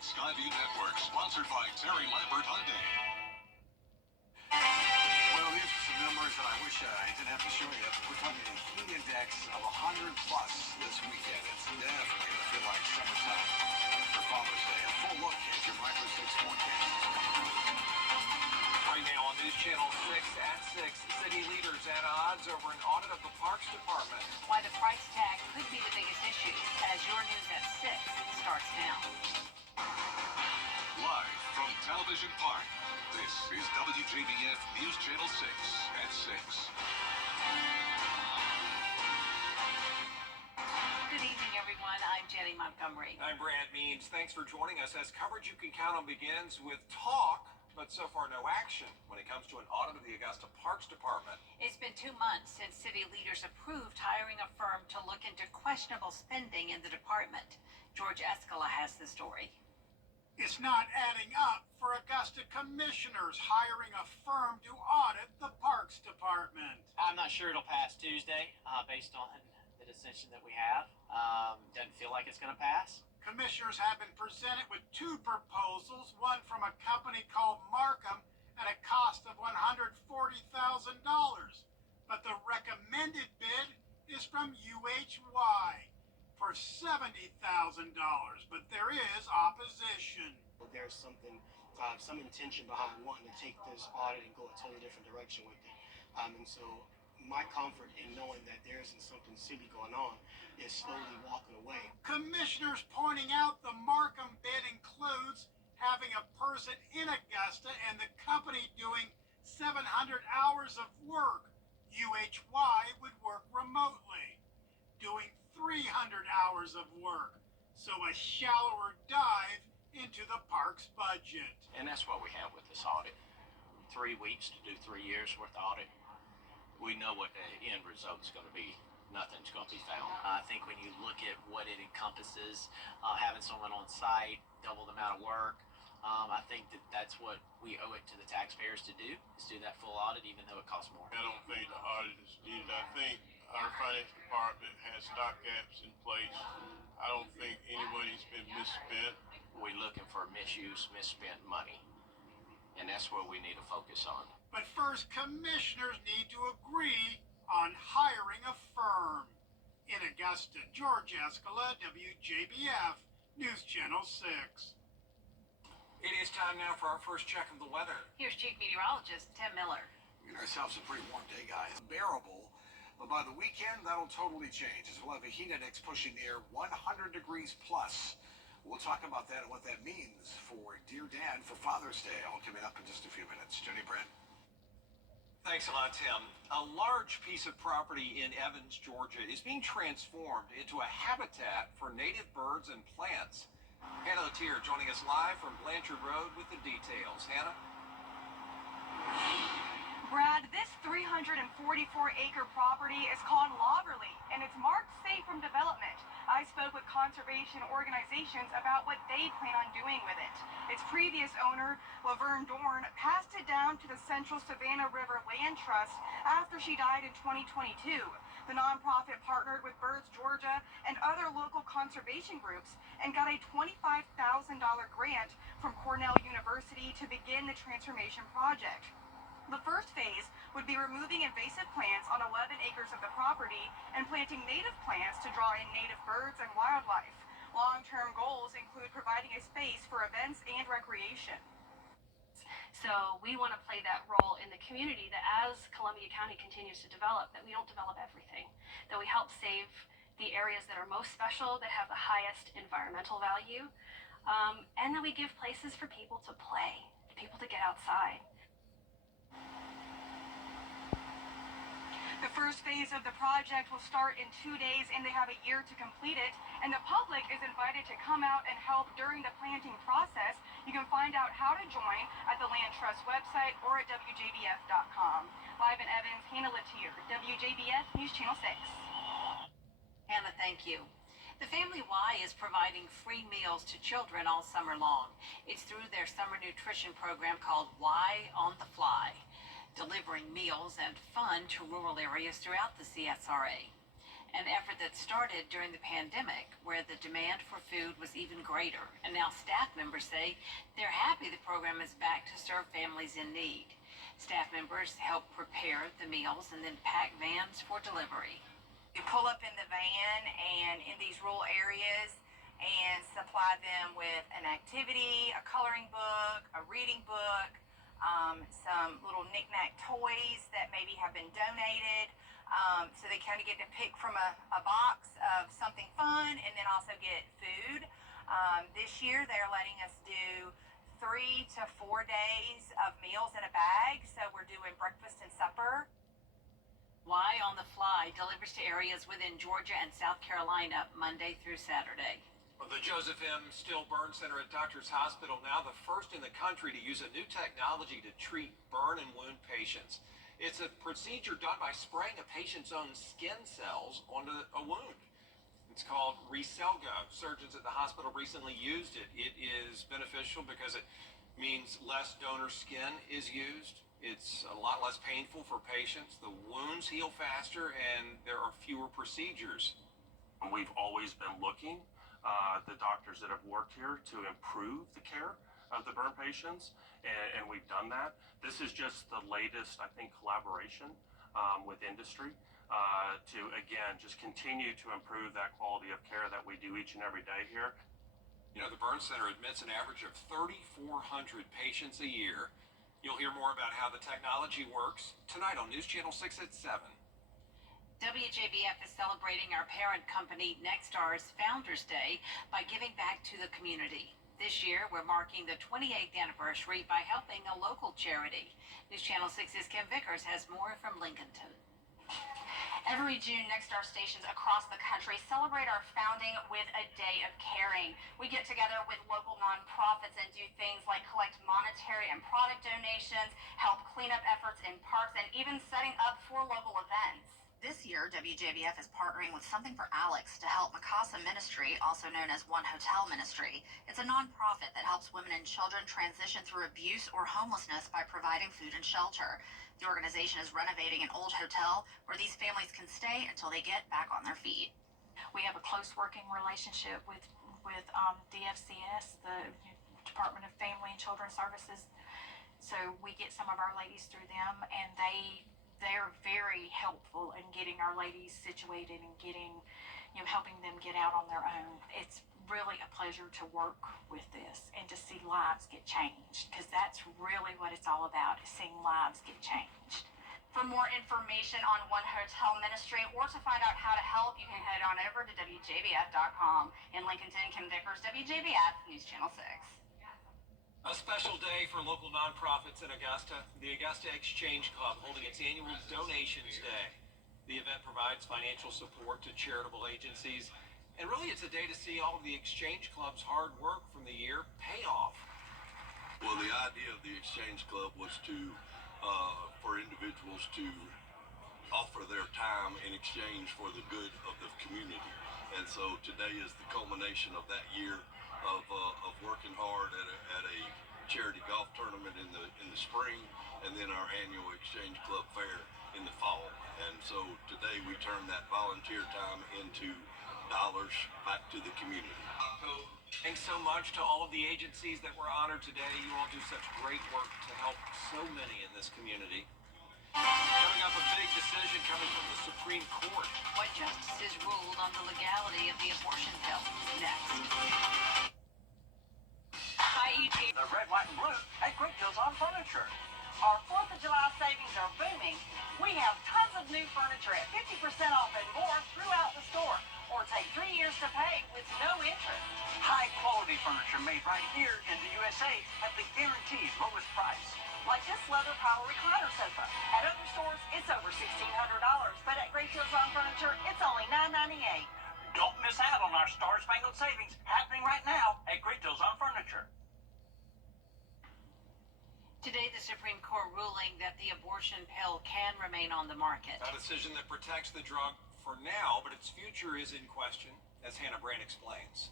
Skyview Network, sponsored by Terry Lambert Hyundai. Well, these are some numbers that I wish I didn't have to show you. We're talking a heat index of 100 plus this weekend. It's definitely going to feel like summertime for Father's Day. A full look at your Micro 6 forecast. Right now on News Channel 6 at 6, city leaders at odds over an audit of the Parks Department. Why the price tag could be the biggest issue as your News at 6 starts now. Live from Television Park, this is WJBF News Channel 6 at 6. Good evening, everyone. I'm Jenny Montgomery. I'm Brad Means. Thanks for joining us as coverage you can count on begins with talk, but so far no action when it comes to an audit of the Augusta Parks Department. It's been 2 months since city leaders approved hiring a firm to look into questionable spending in the department. George Escala has the story. It's not adding up for Augusta commissioners hiring a firm to audit the Parks Department. I'm not sure it'll pass Tuesday based on the decision that we have. Doesn't feel like it's going to pass. Commissioners have been presented with 2 proposals, one from a company called Markham at a cost of $140,000. But the recommended bid is from UHY for $70,000, but there is opposition. There's something, some intention behind wanting to take this audit and go a totally different direction with it. And so my comfort in knowing that there isn't something silly going on is slowly walking away. Commissioners pointing out the Markham bid includes having a person in Augusta and the company doing 700 hours of work. UHY would work remotely, doing 300 hours of work, so a shallower dive into the park's budget. And that's what we have with this audit. 3 weeks to do 3 years worth of audit. We know what the end result's going to be. Nothing's going to be found. I think when you look at what it encompasses, having someone on site, double the amount of work, I think that's what we owe it to the taxpayers to do, is do that full audit even though it costs more. I don't think the audit is needed. I think our finance department has stock gaps in place. I don't think anybody's been misspent. We're looking for misuse, misspent money, and that's what we need to focus on. But first, commissioners need to agree on hiring a firm. In Augusta, George Escala, WJBF, News Channel 6. It is time now for our first check of the weather. Here's Chief Meteorologist Tim Miller. We get ourselves a pretty warm day, guys. Bearable, but by the weekend, that'll totally change, as we'll have a heat index pushing near 100 degrees plus. We'll talk about that and what that means for Dear Dad for Father's Day, all coming up in just a few minutes. Jenny, Brent. Thanks a lot, Tim. A large piece of property in Evans, Georgia is being transformed into a habitat for native birds and plants. Hannah Latier joining us live from Blanchard Road with the details. Hannah? Brad, this 344-acre property is called Loverly, and it's marked safe from development. I spoke with conservation organizations about what they plan on doing with it. Its previous owner, Laverne Dorn, passed it down to the Central Savannah River Land Trust after she died in 2022. The nonprofit partnered with Birds Georgia and other local conservation groups and got a $25,000 grant from Cornell University to begin the transformation project. The first phase would be removing invasive plants on 11 acres of the property and planting native plants to draw in native birds and wildlife. Long-term goals include providing a space for events and recreation. So we want to play that role in the community, that as Columbia County continues to develop, that we don't develop everything, that we help save the areas that are most special, that have the highest environmental value, and that we give places for people to play, people to get outside. The first phase of the project will start in 2 days, and they have a year to complete it. And the public is invited to come out and help during the planting process. You can find out how to join at the Land Trust website or at WJBF.com. Live in Evans, Hannah Latier, WJBF News Channel 6. Hannah, thank you. The Family Y is providing free meals to children all summer long. It's through their summer nutrition program called Y on the Fly, delivering meals and fun to rural areas throughout the CSRA. an effort that started during the pandemic, where the demand for food was even greater. And now staff members say they're happy the program is back to serve families in need. Staff members help prepare the meals and then pack vans for delivery. You pull up in the van and in these rural areas and supply them with an activity, a coloring book, a reading book, some little knick-knack toys that maybe have been donated. So they kind of get to pick from a box of something fun and then also get food. This year they're letting us do 3 to 4 days of meals in a bag. So we're doing breakfast and supper. Y on the Fly delivers to areas within Georgia and South Carolina Monday through Saturday. Well, the Joseph M. Still Burn Center at Doctors Hospital, now the first in the country to use a new technology to treat burn and wound patients. It's a procedure done by spraying a patient's own skin cells onto a wound. It's called Recelgo. Surgeons at the hospital recently used it. It is beneficial because it means less donor skin is used. It's a lot less painful for patients. The wounds heal faster and there are fewer procedures. We've always been looking the doctors that have worked here to improve the care of the burn patients, and we've done that. This is just the latest, I think, collaboration with industry to, again, just continue to improve that quality of care that we do each and every day here. You know, the Burn Center admits an average of 3,400 patients a year. You'll hear more about how the technology works tonight on News Channel 6 at 7. WJBF is celebrating our parent company, Nexstar's Founders Day, by giving back to the community. This year, we're marking the 28th anniversary by helping a local charity. News Channel 6's Kim Vickers has more from Lincolnton. Every June, Nexstar stations across the country celebrate our founding with a day of caring. We get together with local nonprofits and do things like collect monetary and product donations, help clean up efforts in parks, and even setting up for local events. This year, WJBF is partnering with Something for Alex to help Mikasa Ministry, also known as One Hotel Ministry. It's a nonprofit that helps women and children transition through abuse or homelessness by providing food and shelter. The organization is renovating an old hotel where these families can stay until they get back on their feet. We have a close working relationship with DFCS, the Department of Family and Children's Services. So we get some of our ladies through them, and they're very helpful in getting our ladies situated and helping them get out on their own. It's really a pleasure to work with this and to see lives get changed, because that's really what it's all about, is seeing lives get changed. For more information on One Hotel Ministry or to find out how to help, you can head on over to WJBF.com. In Lincolnton, Kim Vickers, WJBF News Channel 6. A special day for local nonprofits in Augusta. The Augusta Exchange Club holding its annual Donations Day. The event provides financial support to charitable agencies. And really, it's a day to see all of the Exchange Club's hard work from the year pay off. Well, the idea of the Exchange Club was for individuals to offer their time in exchange for the good of the community. And so today is the culmination of that year of working hard at a charity golf tournament in the spring, and then our annual Exchange Club fair in the fall. And so today we turn that volunteer time into dollars back to the community. Thanks so much to all of the agencies that were honored today. You all do such great work to help so many in this community. Coming up, a big decision coming from the Supreme Court. What justices ruled on the legality of the abortion pill. Next. Hi, ET. The red, white, and blue at Great Deals on Furniture. Our 4th of July savings are booming. We have tons of new furniture at 50% off and more throughout the store. Or take 3 years to pay with no interest. High quality furniture made right here in the USA at the guaranteed lowest price. Like this leather power recliner sofa. At other stores, it's over $1,600, but at Great Deals on Furniture, it's only $9.98. Don't miss out on our Star Spangled Savings happening right now at Great Deals on Furniture. Today, the Supreme Court ruling that the abortion pill can remain on the market. A decision that protects the drug for now, but its future is in question, as Hannah Brand explains.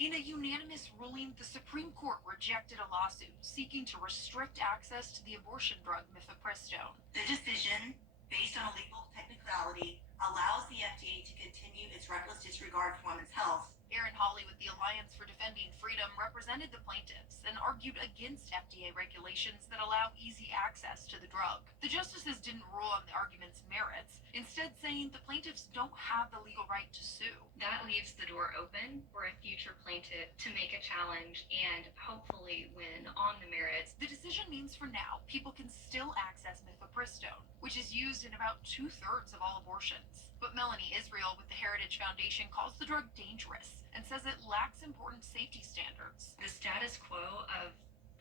In a unanimous ruling, the Supreme Court rejected a lawsuit seeking to restrict access to the abortion drug mifepristone. The decision, based on a legal technicality, allows the FDA to continue its reckless disregard for women's health. Erin Hawley with the Alliance for Defending Freedom represented the plaintiffs and argued against FDA regulations that allow easy access to the drug. The justices didn't rule on the argument's merits, instead saying the plaintiffs don't have the legal right to sue. That leaves the door open for a future plaintiff to make a challenge and hopefully win on the merits. The decision means for now, people can still access mifepristone, which is used in about 2/3 of all abortions. But Melanie Israel with the Heritage Foundation calls the drug dangerous and says it lacks important safety standards. The status quo of,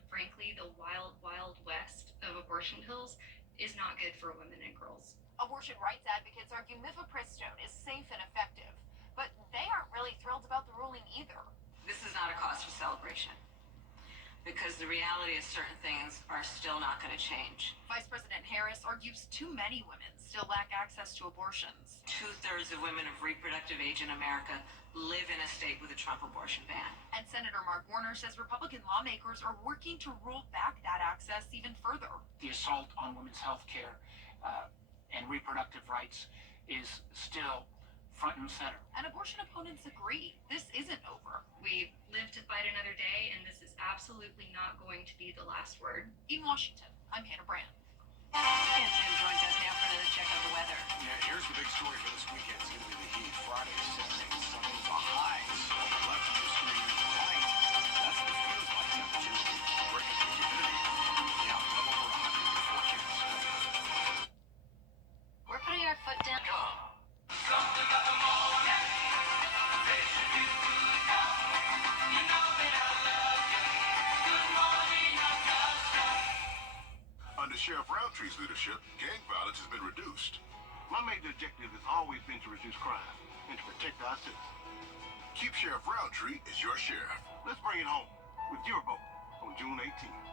frankly, the wild, wild west of abortion pills is not good for women and girls. Abortion rights advocates argue mifepristone is safe and effective, but they aren't really thrilled about the ruling either. This is not a cause for celebration, because the reality is certain things are still not going to change. Vice President Harris argues too many women still lack access to abortions. 2/3 of women of reproductive age in America live in a state with a Trump abortion ban. And Senator Mark Warner says Republican lawmakers are working to roll back that access even further. The assault on women's health care and reproductive rights is still front and center. And abortion opponents agree this isn't over. We live to fight another day, and this is absolutely not going to be the last word. In Washington, I'm Hannah Brand. And Tim joins us now for another check of the weather. Yeah, here's the big story for this weekend. It's going to be the heat. Friday, Saturday, and Sunday. The highs on the left of the screen right. That's the feels like temperature. Bringing the humidity. Yeah, well over 100 in the forecast. We're putting our foot down. Something about the morning. They should do now. You know that I love you. Good morning, Augusta. Under Sheriff Roundtree's leadership, gang violence has been reduced. My major objective has always been to reduce crime and to protect our citizens. Keep Sheriff Roundtree as your sheriff. Let's bring it home with your vote on June 18th.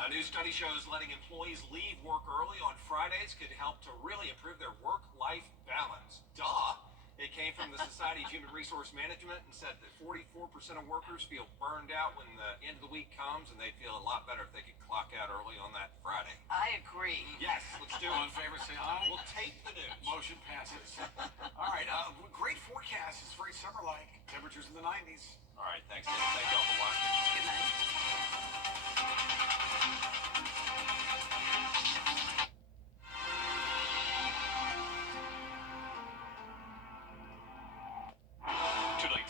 A new study shows letting employees leave work early on Fridays could help to really improve their work-life balance. Duh! It came from the Society of Human Resource Management and said that 44% of workers feel burned out when the end of the week comes, and they'd feel a lot better if they could clock out early on that Friday. I agree. Yes, let's do All it. in favor, say aye. We'll tape the news. Motion passes. All right, great forecast. It's very summer-like. Temperatures in the 90s. All right, thanks, Dave. Thank y'all for watching. Good night.